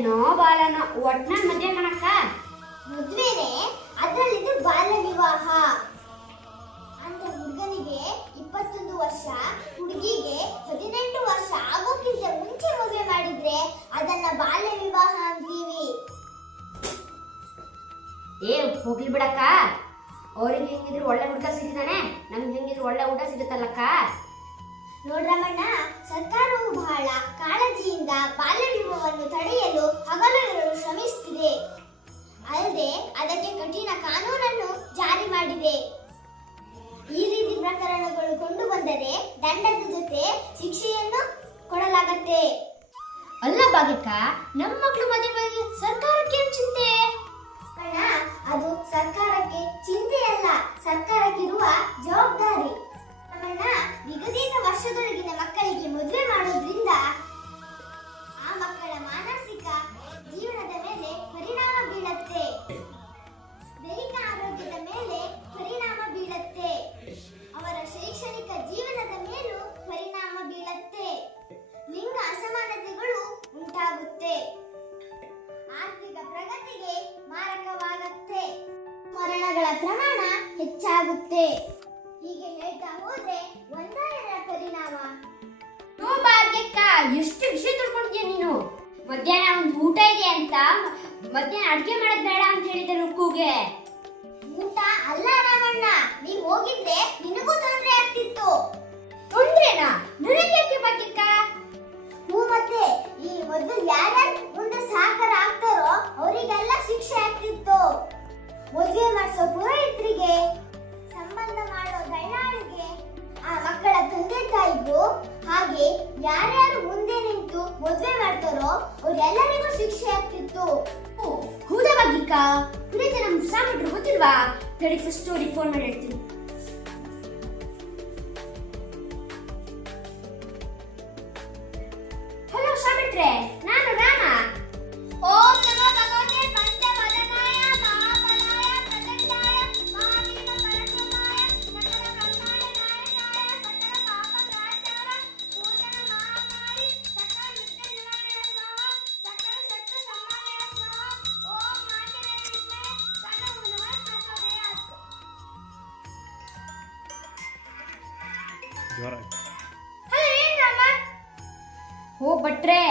ಮದ್ವೆನೋ ಬಾಲನೋ ಒಟ್ನಲ್ಲಿ ಮದ್ವೆ ಕಣಕ್ಕ. ಮದ್ವೆನೆ, ಅದ್ರಲ್ಲಿದ್ದು ಬಾಲ್ಯ ವಿವಾಹ. ಅಂದ್ರೆ ಹುಡುಗನಿಗೆ 21 ವರ್ಷ, ಹುಡುಗಿಗೆ 18 ವರ್ಷ ಆಗೋಕ್ಕಿಂತ ಮುಂಚೆ ಮದುವೆ ಮಾಡಿದ್ರೆ ಅದನ್ನ ಬಾಲ್ಯ ವಿವಾಹ ಅಂತೀವಿ. ಹೋಗ್ಲಿ ಬಿಡಕ್ಕ, ಅವ್ರಿಗೆ ಹೆಂಗಿದ್ರು ಒಳ್ಳೆ ಊಟ ಸಿಗ್ತಾನೆ, ನಮ್ಗೆ ಹೆಂಗಿದ್ರು ಒಳ್ಳೆ ಊಟ ಸಿಗುತ್ತಲ್ಲಕ್ಕ. ನೋಡ್ರಮ್ಮಣ್ಣ, ಸರ್ಕಾರವು ಬಹಳ ಕಾಳಜಿಯಿಂದ ಬಾಲ್ಯ ವಿವಾಹವನ್ನು ತಡೆಯಲು ಹಗಲಿರುಳು ಶ್ರಮಿಸುತ್ತಿದೆ. ಅಲ್ಲದೆ ಅದಕ್ಕೆ ಕಠಿಣ ಕಾನೂನನ್ನು ಜಾರಿ ಮಾಡಿದೆ. ಈ ರೀತಿ ಪ್ರಕರಣಗಳು ಕಂಡು ಬಂದರೆ ದಂಡದ ಜೊತೆ ಶಿಕ್ಷೆಯನ್ನು ಕೊಡಲಾಗತ್ತೆ. ಅಲ್ಲ ಭಾಗ್ಯಕ್ಕ, ನಮ್ಮ ಮಕ್ಕಳು ಮದುವೆ ಬಗ್ಗೆ ಸರ್ಕಾರಕ್ಕೆ ಚಿಂತೆ? ಅಣ್ಣ, ಅದು ಸರ್ಕಾರಕ್ಕೆ ಚಿಂತೆಯಲ್ಲ, ಸರ್ಕಾರಕ್ಕಿರುವ ಜವಾಬ್ದಾರಿ. ನಮ್ಮಣ್ಣ, ನಿಗದಿತ ವರ್ಷದೊಳಗಿನ ಮಕ್ಕಳಿಗೆ ಮದುವೆ ಮಾಡೋದ್ರಿಂದ ಆ ಮಕ್ಕಳ ಮಾನಸಿಕ ಜೀವನದ ಮೇಲೆ ಪರಿಣಾಮ ಬೀಳತ್ತೆ, ದೈಹಿಕ ಆರೋಗ್ಯದ ಮೇಲೆ ಪರಿಣಾಮ ಬೀಳತ್ತೆ, ಅವರ ಶೈಕ್ಷಣಿಕ ಜೀವನದ ಮೇಲೂ ಪರಿಣಾಮ ಬೀಳತ್ತೆ, ಲಿಂಗ ಅಸಮಾನತೆಗಳು ಉಂಟಾಗುತ್ತೆ, ಆರ್ಥಿಕ ಪ್ರಗತಿಗೆ ಮಾರಕವಾಗತ್ತೆ, ಮರಣಗಳ ಪ್ರಮಾಣ ಹೆಚ್ಚಾಗುತ್ತೆ. ಹೀಗೆ ಹೇಳ್ತಾ ಹೋದ್ರೆ ಒಂದಾಯರ ಪರಿಣಾಮ. ಭಾಗ್ಯಕ್ಕ, ಎಷ್ಟು ವಿಷಯ ತಿಳ್ಕೊಂಡಿದ್ಯಾ ನೀನು. ಮಧ್ಯಾಹ್ನ ಒಂದು ಊಟ ಇದೆ ಅಂತ ಮಧ್ಯಾಹ್ನ ಅಡ್ಗೆ ಮಾಡೋದ್ ಬೇಡ ಅಂತ ಹೇಳಿದೆ ರುಕ್ಕುಗೆ. ಊಟ ಅಲ್ಲ ರಾಮಣ್ಣ, ನೀವ್ ಹೋಗಿದ್ರೆ ನಿನಗೂ ತೊಂದ್ರೆ ಆಗ್ತಿತ್ತು. ತೊಂದ್ರೆನಾ? ನನಗೆ ಯಾಕೆ ಭಾಗ್ಯಕ್ಕ? ಮತ್ತೆ ಈ ಮದುವೆ ಯಾರ್ಯಾರು ಮುಂದೆ ಸಹಕಾರ ಆಗ್ತಾರೋ ಅವರಿಗೆಲ್ಲ ಶಿಕ್ಷೆ ಆಗ್ತಿತ್ತು. ಮದುವೆ ಮಾಡಿಸೋ ಪುರೋಹಿತರಿಗೆ, ಸಂಬಂಧ ಮಾಡೋ ದಳ್ಳಾಳಿಗೆ, ಆ ಮಕ್ಕಳ ತಂದೆ ತಾಯಿಗೂ, ಹಾಗೆ ಯಾರ್ಯಾರು ಮುಂದೆ ನಿಂತು ಮದುವೆ ಮಾಡ್ತಾರೋ ಅವ್ರೆಲ್ಲರಿಗೂ ಶಿಕ್ಷೆ ಆಗ್ತಿತ್ತು. ಹೌದಾ ಭಾಗ್ಯಕ್ಕ? ಪುನೀತ ನಮ್ ಸಾಮಿಟ್ರು ಗೊತ್ತಿಲ್ವಾ? ತಡಿ ಫಸ್ಟ್ ಅವ್ರಿಗೆ ಫೋನ್ ಮಾಡಿ ಹೇಳ್ತೀನಿ. ಹಲೋ ಸಾಮಿಟ್ರೆ, ನಾನು ರಾಮ. ಓಂ ನಮೋ ಭಗವತೆ ಪಂಚವದನಾಯ ಮಹಾಬಲಾಯ ಪ್ರಚಂಡಾಯ ಮಹಾವೀರ ಪರಶುರಾಯ ಸಕಲ ಕಲ್ಯಾಣ ನಾಯಕಾಯ ಸಕಲ ಪಾಪ ನಾಶಾಯ ಪೂಜನ ಮಹಾಮಾರಿ ಸಕಲ ವಿಘ್ನ ನಿವಾರಣೆ ಸ್ವಾಹ ಸಕಲ ಶತ್ರು ಸಂಹಾರ ಸ್ವಾಹ. ಓಂ ಮಾಂಗಲ್ಯ ವಿದ್ಮಹೇ ತನ್ನೋ ಪ್ರಚೋದಯಾತ್. ಭಟ್ರೆ,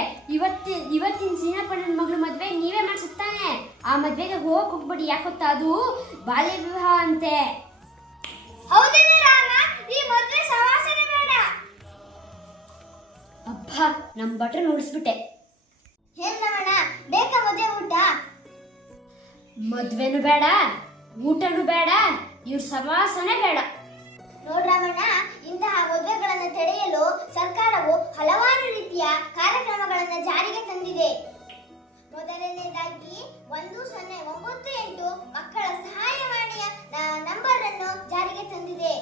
ಇವತ್ತಿನ ಸೀನಪ್ಪನ ಮಗಳು ಮದ್ವೆ ನೀವೇ ಮಾಡ್ಸುತ್ತಾನೆ. ಆ ಮದ್ವೆಗೆ ಹೋಗ್ಬಿಡಿ, ಯಾಕೊತ್ತಾ ಅದು ಬಾಲ್ಯ ವಿವಾಹ ಅಂತೆ. ಹೌದೇನ ರಾಮ, ಈ ಮದ್ವೆ ಸವಾಸನೆ ಬೇಡ. ಅಬ್ಬಾ, ನಮ್ ಭಟ್ರೆ ನುಡಿಸ್ಬಿಟ್ಟೆ. ಹೇಳವಣ, ಬೇಕಾ ಮದುವೆ ಊಟ? ಮದ್ವೆನೂ ಬೇಡ, ಊಟನೂ ಬೇಡ, ಇವ್ರ ಸವಾಸನೆ ಬೇಡ. ನೋಡ್ರಮಣ್ಣ, ಇಂತಹ ಮದುವೆಗಳನ್ನು ತಡೆಯಲು ಸರ್ಕಾರವು ಹಲವಾರು ರೀತಿಯ ಕಾರ್ಯಕ್ರಮಗಳನ್ನು ಜಾರಿಗೆ ತಂದಿದೆ. ಮೊದಲನೇದಾಗಿ 1098 ಮಕ್ಕಳ ಸಹಾಯವಾಣಿಯ ನಂಬರ್ ಅನ್ನು ಜಾರಿಗೆ ತಂದಿದೆ.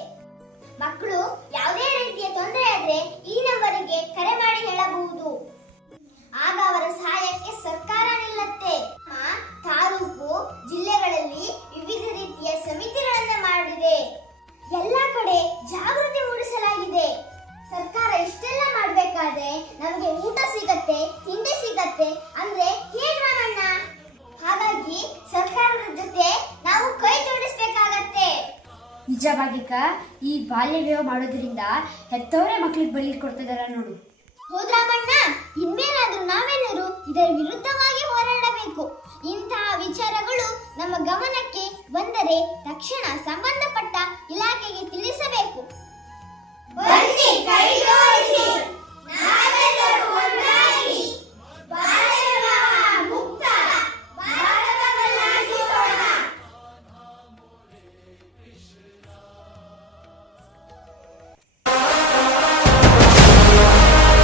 ಮಕ್ಕಳು ಯಾವುದೇ ರೀತಿಯ ತೊಂದರೆ ಆದ್ರೆ ಈ ನಂಬರಿಗೆ ಕರೆ ಮಾಡಿ ಹೇಳಬಹುದು. ಆಗ ಅವರ ಸಹಾಯಕ್ಕೆ ಸರ್ಕಾರ ನಿಲ್ಲುತ್ತೆ. ತಾಲೂಕು ಜಿಲ್ಲೆಗಳಲ್ಲಿ ವಿವಿಧ ರೀತಿಯ ಸಮಿತಿಗಳನ್ನ ಮಾಡಿದೆ. ಎಲ್ಲ ಕಡೆ ಜಾಗೃತಿ ಮೂಡಿಸಲಾಗಿದೆ. ಸರ್ಕಾರ ಇಷ್ಟೆಲ್ಲ ಮಾಡ್ಬೇಕಾದ್ರೆ ನಮಗೆ ಊಟ ಸಿಗತ್ತೆ, ತಿಂಡಿ ಸಿಗತ್ತೆ ಅಂದ್ರೆ ಹೇಗ್ ರಾಮಣ್ಣ? ಹಾಗಾಗಿ ಸರ್ಕಾರದ ಜೊತೆ ನಾವು ಕೈ ಜೋಡಿಸ್ಬೇಕಾಗತ್ತೆ. ನಿಜ ಭಾಗ್ಯಕ್ಕ, ಈ ಬಾಲ್ಯ ವಿವಾಹ ಮಾಡೋದ್ರಿಂದ ಹೆತ್ತವರೇ ಮಕ್ಳಿಗೆ ಬಲಿ ಕೊಡ್ತಿದಾರ ನೋಡು. ಹೌದ್ರಾಮಣ್ಣ, ಇನ್ಮೇಲಾದ್ರೂ ನಾವೆಲ್ಲರೂ ಇದರ ವಿರುದ್ಧವಾಗಿ ಹೋರಾಡಬೇಕು. ಇಂತಹ ವಿಚಾರಗಳು ನಮ್ಮ ಗಮನಕ್ಕೆ ಬಂದರೆ ತಕ್ಷಣ ಸಂಬಂಧಪಟ್ಟ ಇಲಾಖೆಗೆ ತಿಳಿಸಬೇಕು. ಬನ್ನಿ, ಕೈ ಜೋಡಿಸಿ.